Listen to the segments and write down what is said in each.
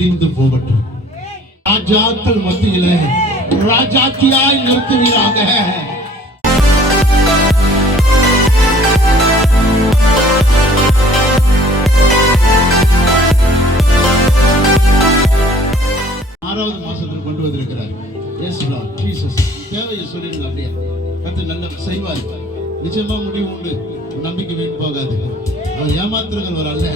முடிந்து போகட்டும். ராஜாக்கள் மத்தியிலே ராஜாத்தியாய் நிறுத்துவீராக. ஆறாவது மாசத்தில் கொண்டு வந்திருக்கிறார். தேவையை சொல்லிடுங்க. அப்படியே கத்து நல்ல செய்வார். நிச்சயமா முடிவு உண்டு. நம்பிக்கை வீண் போகாது. அவர் ஏமாத்துறவர் அல்ல,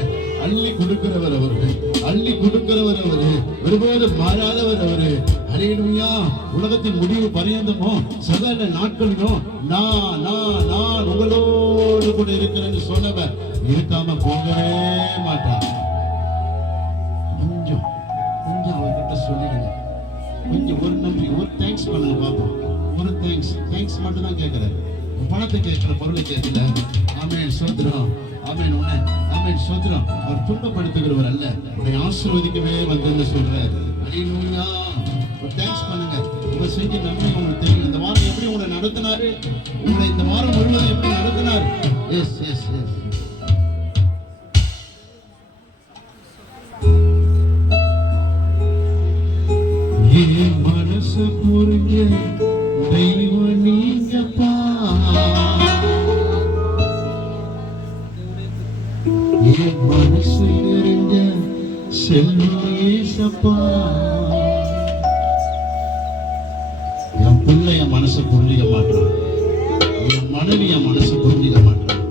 அள்ளி கொடுக்கிறவர் அவரு. அள்ளி கொடுக்கிறவர் அவரு. ஒருபோது மாறாதவர் அவரு. ஹல்லேலூயா. உலகத்தின் முடிவு பரியந்தமோ சகல நாட்களிலும் நான் உங்களோடு கூட இருக்கிறேன்னு சொன்னவர் இருக்காம போகவே மாட்டார். கொஞ்சம் அவர்கிட்ட சொல்லிடுங்க. கொஞ்சம் ஒரு நன்றி, ஒரு தேங்க்ஸ் பண்ணுங்க பார்ப்போம். ஒரு தேங்க்ஸ் மட்டும் தான் கேட்கிறாரு. பணத்தை கேட்கிற, பொருளை கேட்கல. ஆமென், சோத்திரம். ஆமென், ஆமென், சோத்திரம். அவர் துன்பப்படுத்துகிறவர் அல்ல, உன்னை ஆசீர்வதிக்கவே வந்து சொல்றாரு. ஹல்லேலூயா. ஒரு தேங்க்ஸ் பண்ணுங்க. உங்க செஞ்ச நன்மை உங்களுக்கு தெரியும். இந்த வாரம் எப்படி உங்களை நடத்தினாரு, உங்களை இந்த வாரம் முழுவதும் எப்படி நடத்தினார். எஸ் எஸ் எஸ் மனசு புரிஞ்ச தெய்வம் நீங்கப்பா. என் மனசு நிறைஞ்ச செல்வம் ஏசப்பா. என் பிள்ளை என் மனசை புரிஞ்சிக்க மாட்டான். என் மனைவி என் மனசை புரிஞ்சிக்க மாட்டான்.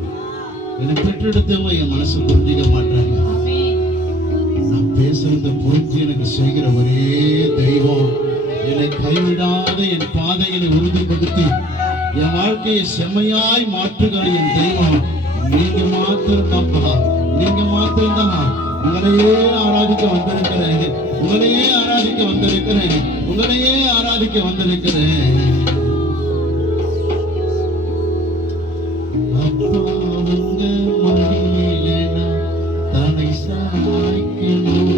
என்னை பெற்றெடுத்தவங்க என் மனசை புரிஞ்சிக்க மாட்டாங்க. நான் பேசுறத புரிஞ்சு எனக்கு செய்கிற ஒரே தெய்வம், என்னை கைவிடாத என் பாதைகளை உறுதிப்படுத்தி என் வாழ்க்கையை செம்மையாய் மாற்றுகிற என் தெய்வம் நீங்க மாத்திரம்தான்ப்பா. நீங்க மாத்திரம்தான். உங்களையே ஆராதிக்க வந்திருக்கிறேன். உங்களையே ஆராதிக்க வந்திருக்கிறேன். உங்களையே ஆராதிக்க வந்திருக்கிறேன். அப்பா உங்க மடியில தலை சாய்க்கணும்.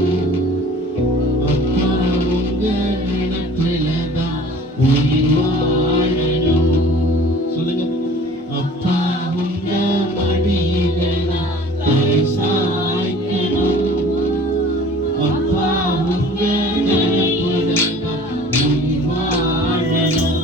அப்பா உங்க நினைப்பிலதான் உயிர் வாழணும். சொல்லுங்க. அப்பா உங்க மடியில தலை சாய்க்கணும். அப்பா உங்க நினைப்பிலதான் உயிர் வாழணும்.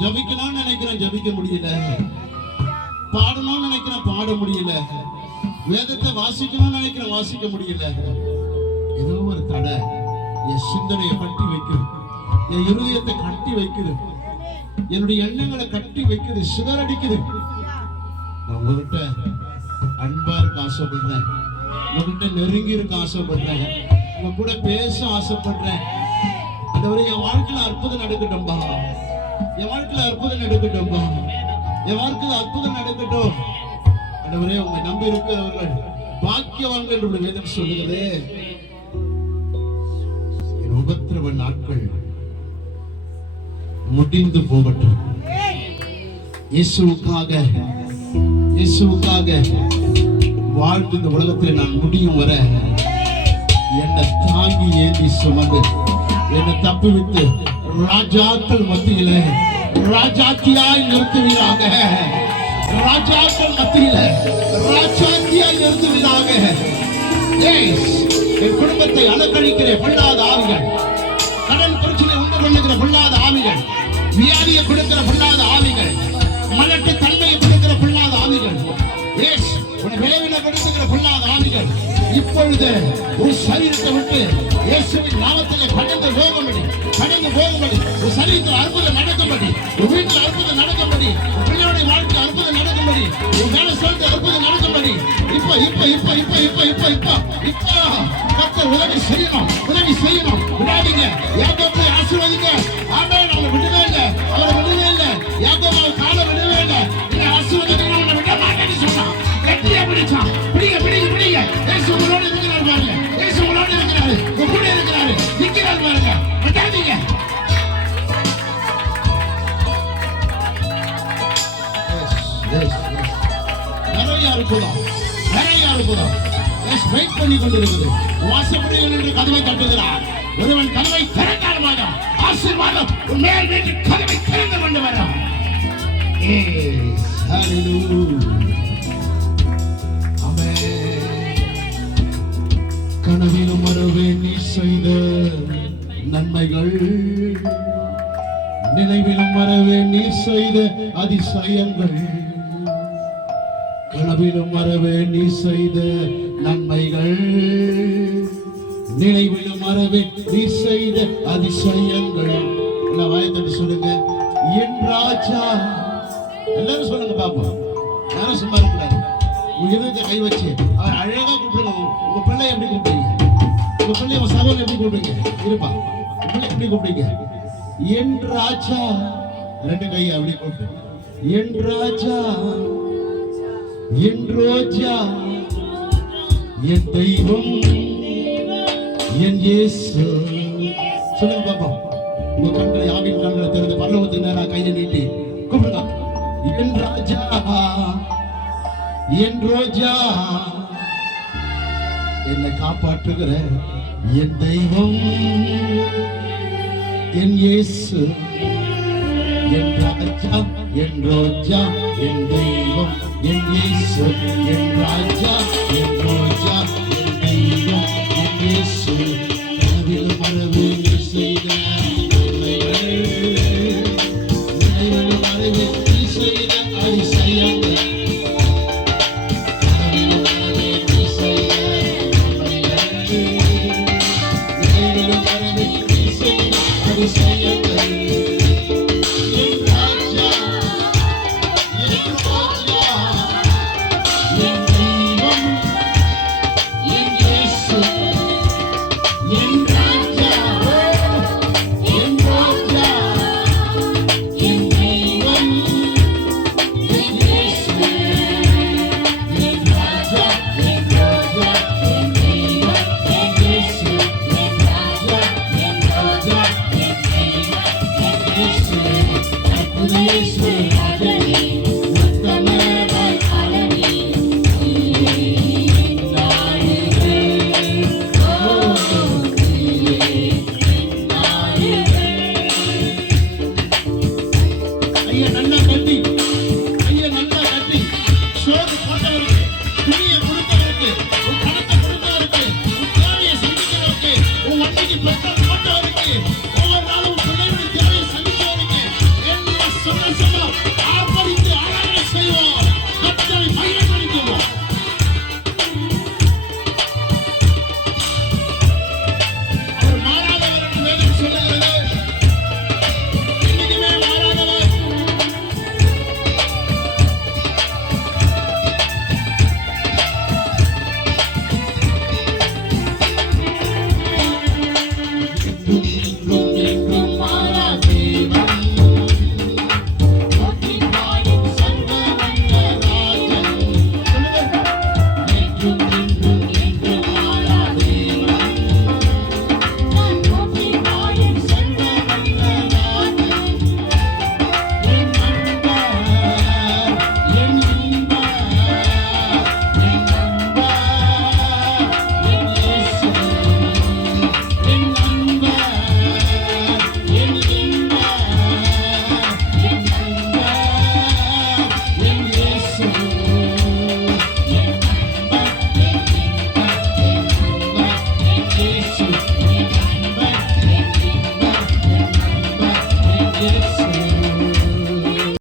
ஜபிக்கணும்னு நினைக்கிறேன், ஜபிக்க முடியல. பாடணும்னு நினைக்கிறேன், பாட முடியல. வேதத்தை வாசிக்கணும்னு நினைக்கிறேன், வாசிக்க முடியல. ஏதோ ஒரு தடை என் சிந்தனையை கட்டி வைக்குது, என் இருதயத்தை கட்டி வைக்குது, என்னுடைய எண்ணங்களை கட்டி வைக்குது, சிதறடிக்குது. நான் உங்ககிட்ட அன்பா இருக்க ஆசைப்படுறேன், உங்ககிட்ட நெருங்கி இருக்க ஆசைப்படுறேன், உங்க கூட பேச ஆசைப்படுறேன். ஆண்டவரே, என் வாழ்க்கையில அற்புதம் நடக்கட்டும்பா, என் வாழ்க்கையில அற்புதம் நடக்கட்டும்பா, என் வாழ்க்கையில அற்புதம் நடக்கட்டும். ஆண்டவரே, உங்களை நம்பி இருக்கிறவர்கள் பாக்கியவான்கள் என்று வேதம் சொல்லுகிறது. என் உபத்திரவ நாட்கள் முடிந்து போகட்டும். இயேசுவுக்காக வாழ்ந்து இந்த உலகத்தில் நான் முடியும் வர என்னை தாங்கி ஏந்தி சுமந்து என்னை தப்புவித்து ராஜாக்கள் மத்தியில ராஜாத்தியாய் நிறுத்துவீராக, ராஜாக்கள் மத்தியில ராஜாத்தியாய் நிறுத்துவீராக. என் குடும்பத்தை அலக்கழிக்கிற பொல்லாத ஆவிகள், கடன் பிரச்சனை உண்டு பண்ணுகிற பொல்லாத ஆவிகள், வியாதியை கொடுக்கிற பொல்லாத ஆவிகள், மலட்டு தன்மையை கொடுக்கிற பொல்லாத ஆவிகள், உன்னை விளைவிடப்படுத்துகிற பொல்லாத ஆவிகள் இப்பொழுது உன் சரீரத்தை விட்டு இயேசுவின் நாமத்திலே கடந்து போகும்படி உன் சரீரத்தில் அற்புதம் நடக்கும்படி, உன் வீட்டில் அற்புதம் நடக்கும்படி, உன் பிள்ளையுடைய வாழ்க்கை அற்புதம் நடக்கும்படி, உன் வேலை சொல்லிட்டு அற்புதம் நடக்கும்படி இப்ப கர்த்தர் உதவி செய்யணும். விடாதீங்க. யாக்கோபை ஆசீர்வதிங்க. ஆமென். அவரை விடவே இல்லை, யாக்கோபை காலை விடவே இல்லை. நீங்க ஆசீர்வதிக்கணும், விட மாட்டேன்னு சொன்னான். கட்டியா பிடிச்சான். பிடிங்க. இயேசு உங்களோட இருக்கிறார். அற்புதம், நிறைய அற்புதம் வெயிட் பண்ணி கொண்டிருக்குது. வாசப்படியில் என்று கதவை தட்டுகிறார். ஒருவன் கதவை திறந்தால் மாதம் ஆசீர்வாதம் உன் மேல் வீட்டு கதவை திறந்து கொண்டு வரும். கனவிலும் மறவே நீ செய்த நன்மைகள், நினைவிலும் மறவே நீ செய்த அதிசயங்கள், கனவிலும் மறவே நீ செய்த நன்மைகள், நினைவிலும் மறவே நீ செய்த அதிசயங்கள். எல்லாம் வாயத்தட்டு சொல்லுங்க, என் ராஜா. எல்லாரும் சொல்லுங்க பாப்போம், யாரும் சும்மா இருக்கக்கூடாது. உங்க இருந்த கை வச்சு அவர் அழகா கூப்பிடுங்க. உங்க பிள்ளை எப்படி கூப்பிடுங்க? உங்க பிள்ளை உங்க சகோதரன் எப்படி கூப்பிடுங்க? இருப்பா, பிள்ளை எப்படி கூப்பிடுங்க? என் ராஜா. ரெண்டு கையை அப்படி கூப்பிடு. என் ராஜா, என் ரோஜா, என் தெய்வம், என் இயேசு. சொல்லுங்க பாப்போம். உங்க கண்களை ஆவின் கண்களை திறந்து பரலோகத்துக்கு நேரா கையை நீட்டி கூப்பிடுங்க. என் ராஜா, என் ரோஜா, என்னை காப்பாற்றுகிற என் தெய்வம், என் இயேசு, என் ராஜா, என் ரோஜா, என் தெய்வம், என் இயேசு, என் ராஜா, என் ரோஜா,